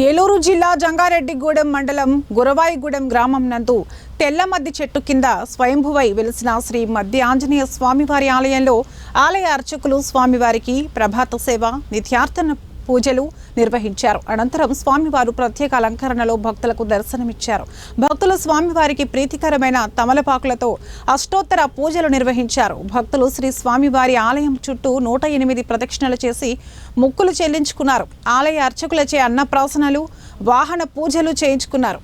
ఏలూరు జిల్లా జంగారెడ్డిగూడెం మండలం గురవాయిగూడెం గ్రామం నందు తెల్లమద్ది చెట్టు కింద స్వయంభువై వెలిసిన శ్రీ మద్ది ఆంజనేయ స్వామివారి ఆలయంలో ఆలయ అర్చకులు స్వామివారికి ప్రభాత సేవ నిత్యార్చన పూజలు నిర్వహించారు. అనంతరం స్వామివారు ప్రత్యేక అలంకరణలో భక్తులకు దర్శనమిచ్చారు. భక్తులు స్వామివారికి ప్రీతికరమైన తమలపాకులతో అష్టోత్తర పూజలు నిర్వహించారు. భక్తులు శ్రీ స్వామివారి ఆలయం చుట్టూ 108 ప్రదక్షిణలు చేసి మొక్కులు చెల్లించుకున్నారు. ఆలయ అర్చకులచే అన్నప్రాసనలు, వాహన పూజలు చేయించుకున్నారు.